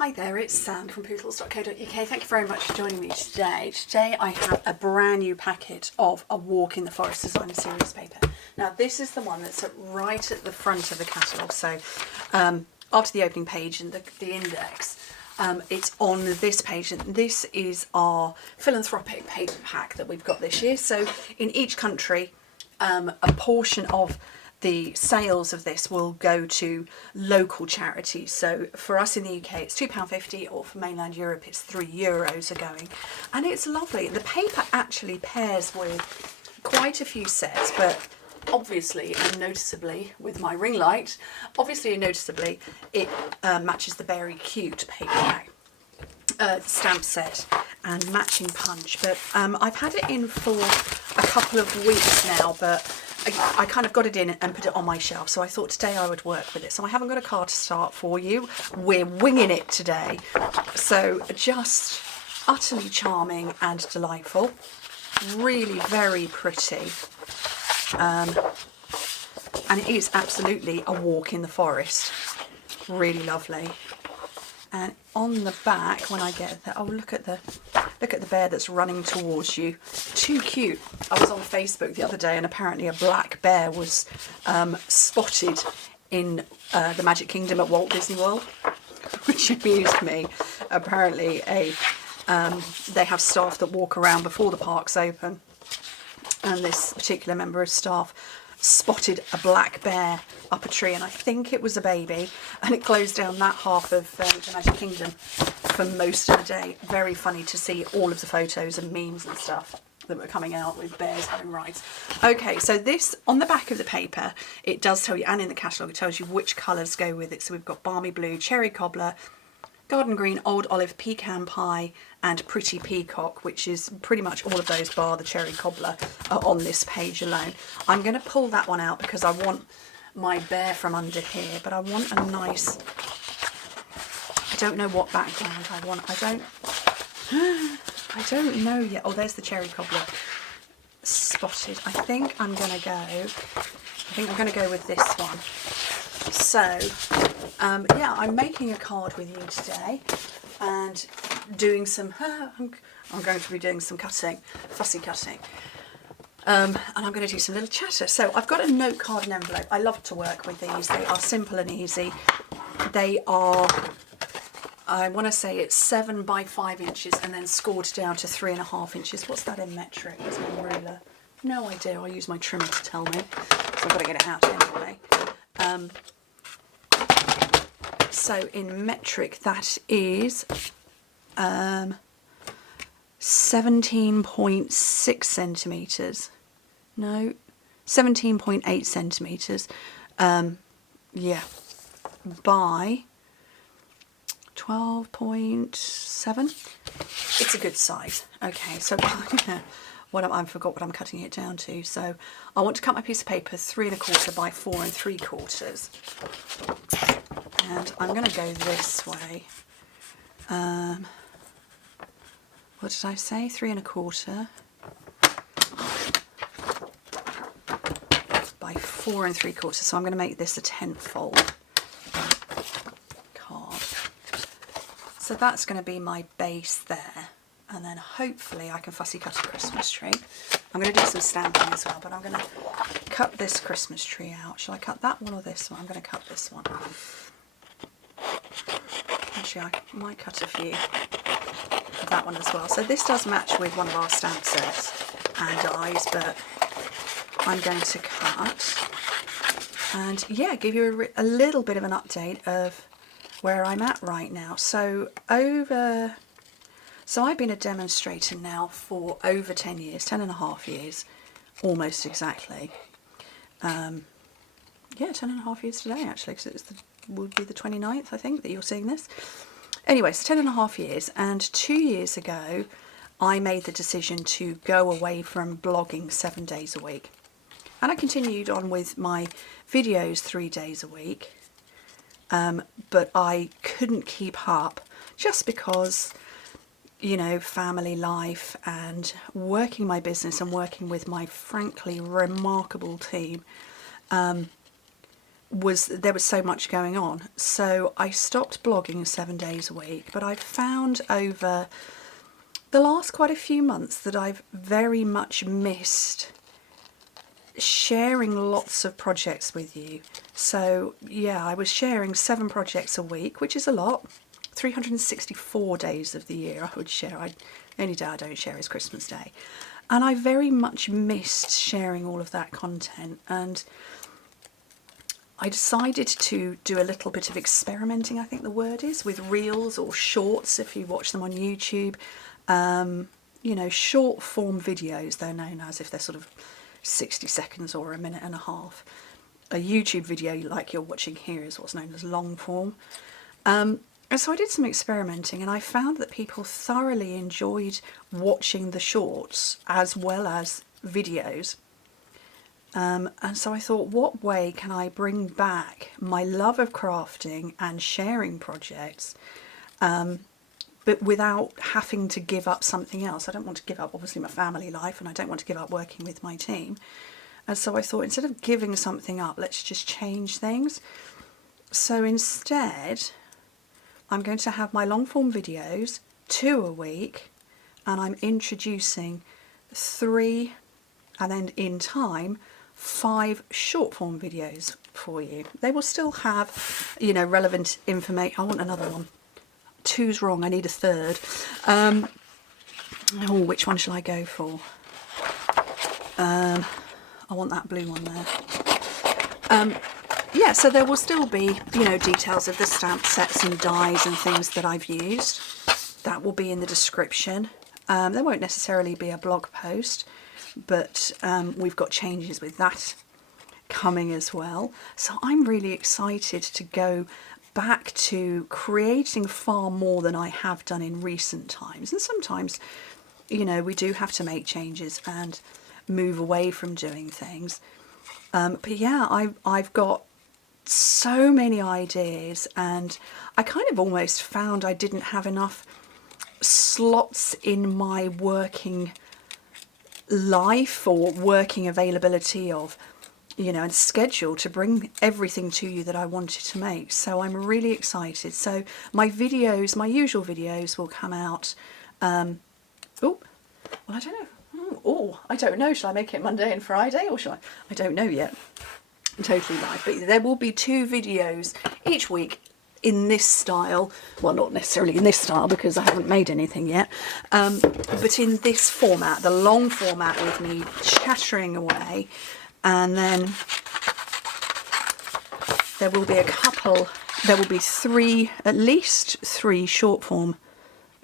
Hi there, it's Sam from Pootles.co.uk. Thank you very much for joining me today. Today I have a brand new packet of A Walk in the Forest Designer Series paper. Now this is the one that's right at the front of the catalogue, so after the opening page and the index, it's on this page, and this is our philanthropic paper pack that we've got this year. So in each country, a portion of the sales of this will go to local charities. So for us in the UK it's £2.50, or for mainland Europe it's €3 are going, and it's lovely. The paper actually pairs with quite a few sets, but obviously and noticeably with my ring light, obviously and noticeably it matches the Beary Cute paper pack, stamp set and matching punch. But I've had it in for a couple of weeks now, but I kind of got it in and put it on my shelf, so I thought today I would work with it. So I haven't got a card to start for you. We're winging it today. So just utterly charming and delightful. Really very pretty. And it is absolutely a walk in the forest. Really lovely. And on the back, when I get there, oh, look at the bear that's running towards you. Too cute. I was on Facebook the other day, and apparently a black bear was spotted in the Magic Kingdom at Walt Disney World, which amused me. Apparently they have staff that walk around before the parks open, and this particular member of staff spotted a black bear up a tree, and I think it was a baby, and it closed down that half of the Magic Kingdom for most of the day. Very funny to see all of the photos and memes and stuff that were coming out with bears having rights. Okay, so this, on the back of the paper, it does tell you, and in the catalogue it tells you which colours go with it. So we've got balmy blue, cherry cobbler, garden green, old olive, pecan pie and pretty peacock, which is pretty much all of those bar the cherry cobbler are on this page alone. I'm going to pull that one out because I want my bear from under here, but I want a nice, I don't know what background I want. I don't know yet. Oh, there's the cherry cobbler spotted. I think I'm going to go with this one. So yeah, I'm making a card with you today and doing some I'm going to be doing some cutting, fussy cutting, and I'm going to do some little chatter. So I've got a note card and envelope. I love to work with these. They are simple and easy. They are, I want to say it's 7 by 5 inches and then scored down to 3.5 inches. What's that in metric? Where's my ruler? No idea. I'll use my trimmer to tell me, so I've got to get it out anyway. So in metric that is 17.6 centimetres. No, 17.8 centimetres. Yeah, by 12.7. It's a good size. Okay, so I forgot what I'm cutting it down to. So I want to cut my piece of paper 3 1/4 by 4 3/4. And I'm going to go this way. What did I say? 3 1/4 by 4 3/4. So I'm going to make this a 10-fold card. So that's going to be my base there. And then hopefully I can fussy cut a Christmas tree. I'm going to do some stamping as well, but I'm going to cut this Christmas tree out. Shall I cut that one or this one? I'm going to cut this one. Actually, I might cut a few of that one as well. So this does match with one of our stamp sets and dies, but I'm going to cut and yeah, give you a little bit of an update of where I'm at right now. So I've been a demonstrator now for over 10 years, 10.5 years, almost exactly. Yeah, 10.5 years today actually, because would be the 29th, I think, that you're seeing this. Anyway, so 10.5 years, and 2 years ago I made the decision to go away from blogging 7 days a week. And I continued on with my videos 3 days a week, but I couldn't keep up just because, you know, family life and working my business and working with my frankly remarkable team. there was so much going on. So I stopped blogging 7 days a week, but I've found over the last quite a few months that I've very much missed sharing lots of projects with you. So yeah, I was sharing 7 projects a week, which is a lot. 364 days of the year I would share. The only day I don't share is Christmas Day. And I very much missed sharing all of that content, and I decided to do a little bit of experimenting, I think the word is, with reels or shorts if you watch them on YouTube. You know, short form videos, they're known as, if they're sort of 60 seconds or a minute and a half. A YouTube video like you're watching here is what's known as long form. And so I did some experimenting, and I found that people thoroughly enjoyed watching the shorts as well as videos. And so I thought, what way can I bring back my love of crafting and sharing projects, but without having to give up something else? I don't want to give up, obviously, my family life, and I don't want to give up working with my team. And so I thought, instead of giving something up, let's just change things. So instead, I'm going to have my long form videos, 2 a week, and I'm introducing 3, and then in time, 5 short form videos for you. They will still have, you know, relevant information. I want another one. 2's wrong, I need a 3rd. Oh, which one shall I go for? I want that blue one there. Yeah, so there will still be, you know, details of the stamp sets and dies and things that I've used. That will be in the description. There won't necessarily be a blog post, but we've got changes with that coming as well. So I'm really excited to go back to creating far more than I have done in recent times. And sometimes, you know, we do have to make changes and move away from doing things. But yeah, I've got so many ideas, and I kind of almost found I didn't have enough slots in my working life or working availability of, you know, and schedule to bring everything to you that I wanted to make. So I'm really excited. So my videos, my usual videos, will come out. I don't know. I don't know. Shall I make it Monday and Friday, or shall I? I don't know yet. I'm totally live. But there will be 2 videos each week in this style. Well, not necessarily in this style because I haven't made anything yet. But in this format, the long format, with me chattering away. And then there will be there will be 3, at least 3 short form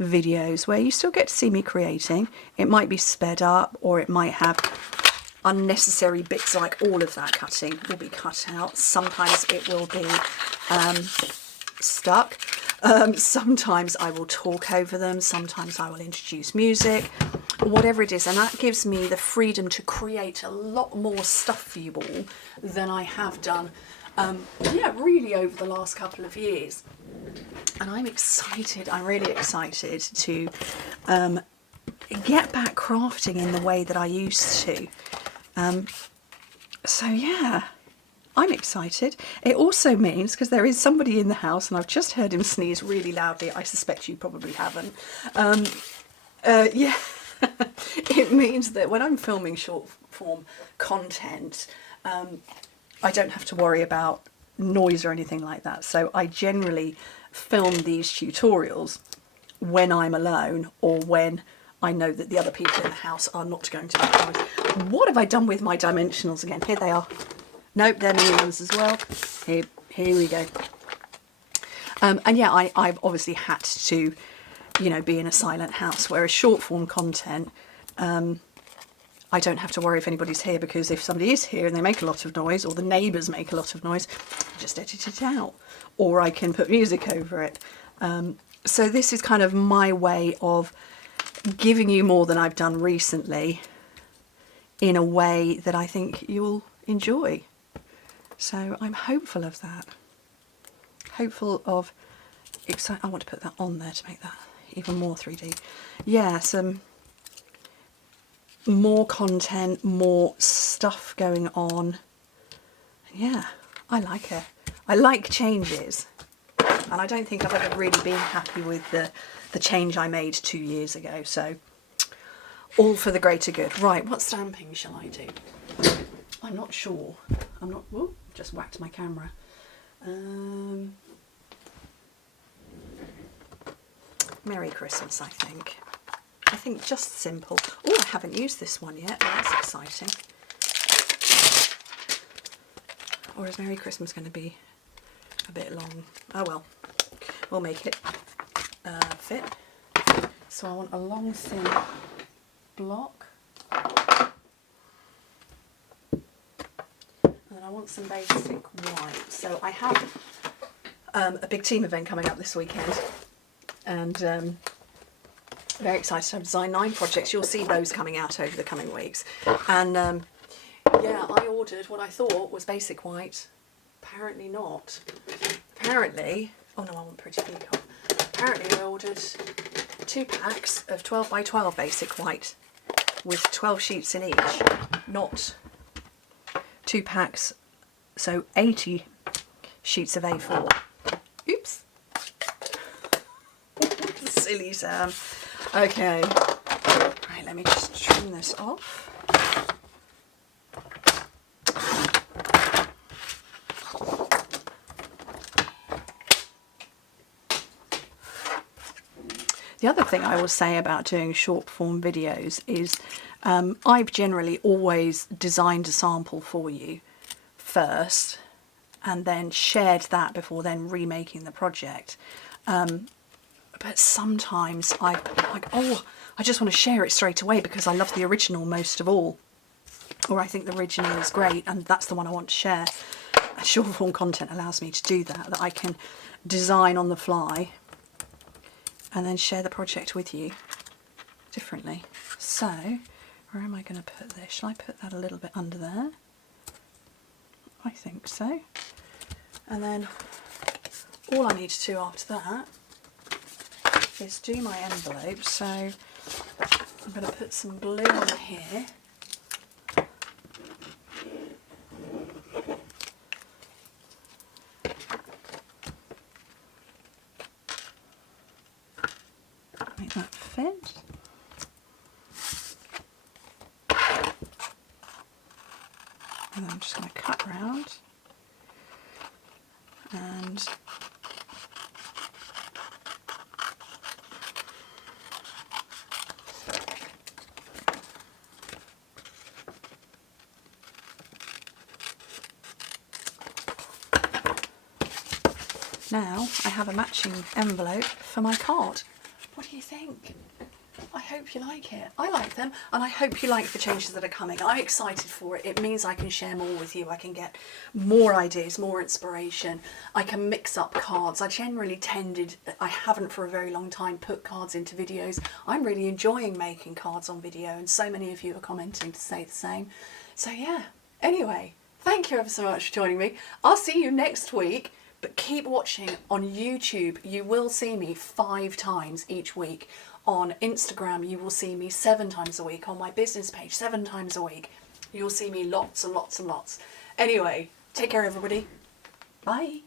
videos where you still get to see me creating. It might be sped up, or it might have unnecessary bits, like all of that cutting will be cut out. Sometimes it will be stuck. Sometimes I will talk over them. Sometimes I will introduce music, whatever it is. And that gives me the freedom to create a lot more stuff for you all than I have done, yeah, really over the last couple of years. And I'm excited, I'm really excited to get back crafting in the way that I used to. So yeah, I'm excited. It also means, because there is somebody in the house and I've just heard him sneeze really loudly, I suspect you probably haven't. Yeah, it means that when I'm filming short form content, I don't have to worry about noise or anything like that. So I generally film these tutorials when I'm alone, or when I know that the other people in the house are not going to make noise. What have I done with my dimensionals again? Here they are. Nope, they're new ones as well. Here we go. And yeah, I've obviously had to, you know, be in a silent house, whereas short form content, I don't have to worry if anybody's here, because if somebody is here and they make a lot of noise, or the neighbours make a lot of noise, just edit it out, or I can put music over it. So this is kind of my way of giving you more than I've done recently, in a way that I think you'll enjoy. So I'm hopeful of that. Hopeful of I want to put that on there to make that even more 3D. Yeah, some more content, more stuff going on. Yeah, I like her. I like changes, and I don't think I've ever really been happy with the change I made 2 years ago, so all for the greater good. Right, what stamping shall I do? I'm not sure. I'm not, whoop, just whacked my camera. Merry Christmas, I think. I think just simple. Oh, I haven't used this one yet. Oh, that's exciting. Or is Merry Christmas going to be a bit long? Oh well, we'll make it fit. So I want a long thin block. And then I want some basic white. So I have a big team event coming up this weekend. And very excited to have Design 9 projects. You'll see those coming out over the coming weeks. And yeah, I ordered what I thought was basic white. Apparently not. Apparently, oh no, I want Pretty Peacock. Apparently I ordered 2 packs of 12 by 12 basic white with 12 sheets in each, not 2 packs, so 80 sheets of A4. Oops. Silly Sam. Okay. Right, let me just trim this off. The other thing I will say about doing short form videos is I've generally always designed a sample for you first and then shared that before then remaking the project. But sometimes I'm like, oh, I just want to share it straight away because I love the original most of all. Or I think the original is great and that's the one I want to share. And short form content allows me to do that I can design on the fly and then share the project with you differently. So, where am I going to put this? Shall I put that a little bit under there? I think so. And then all I need to do after that is do my envelope. So I'm going to put some glue on here. Make that fit. And then I'm just going to cut round and now I have a matching envelope for my card. What do you think? I hope you like it. I like them and I hope you like the changes that are coming. I'm excited for it. It means I can share more with you. I can get more ideas, more inspiration. I can mix up cards. I generally I haven't for a very long time put cards into videos. I'm really enjoying making cards on video and so many of you are commenting to say the same. So yeah, anyway, thank you ever so much for joining me. I'll see you next week. But keep watching on YouTube. You will see me 5 times each week. On Instagram, you will see me 7 times a week. On my business page, 7 times a week. You'll see me lots and lots and lots. Anyway, take care everybody. Bye.